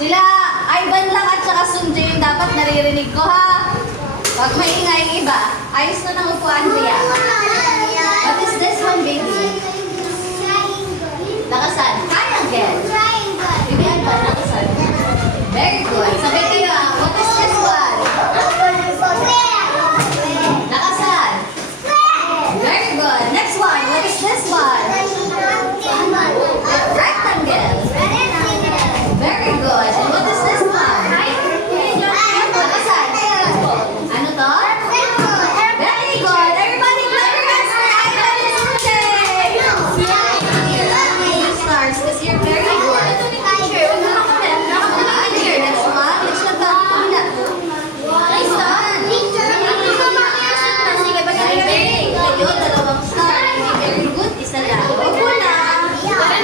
Sila, Ivan lang at saka Sunjay yung dapat naririnig ko ha. Pag maingay yung iba, ayos na ng upuan niya. What is this one, baby? Lakasan.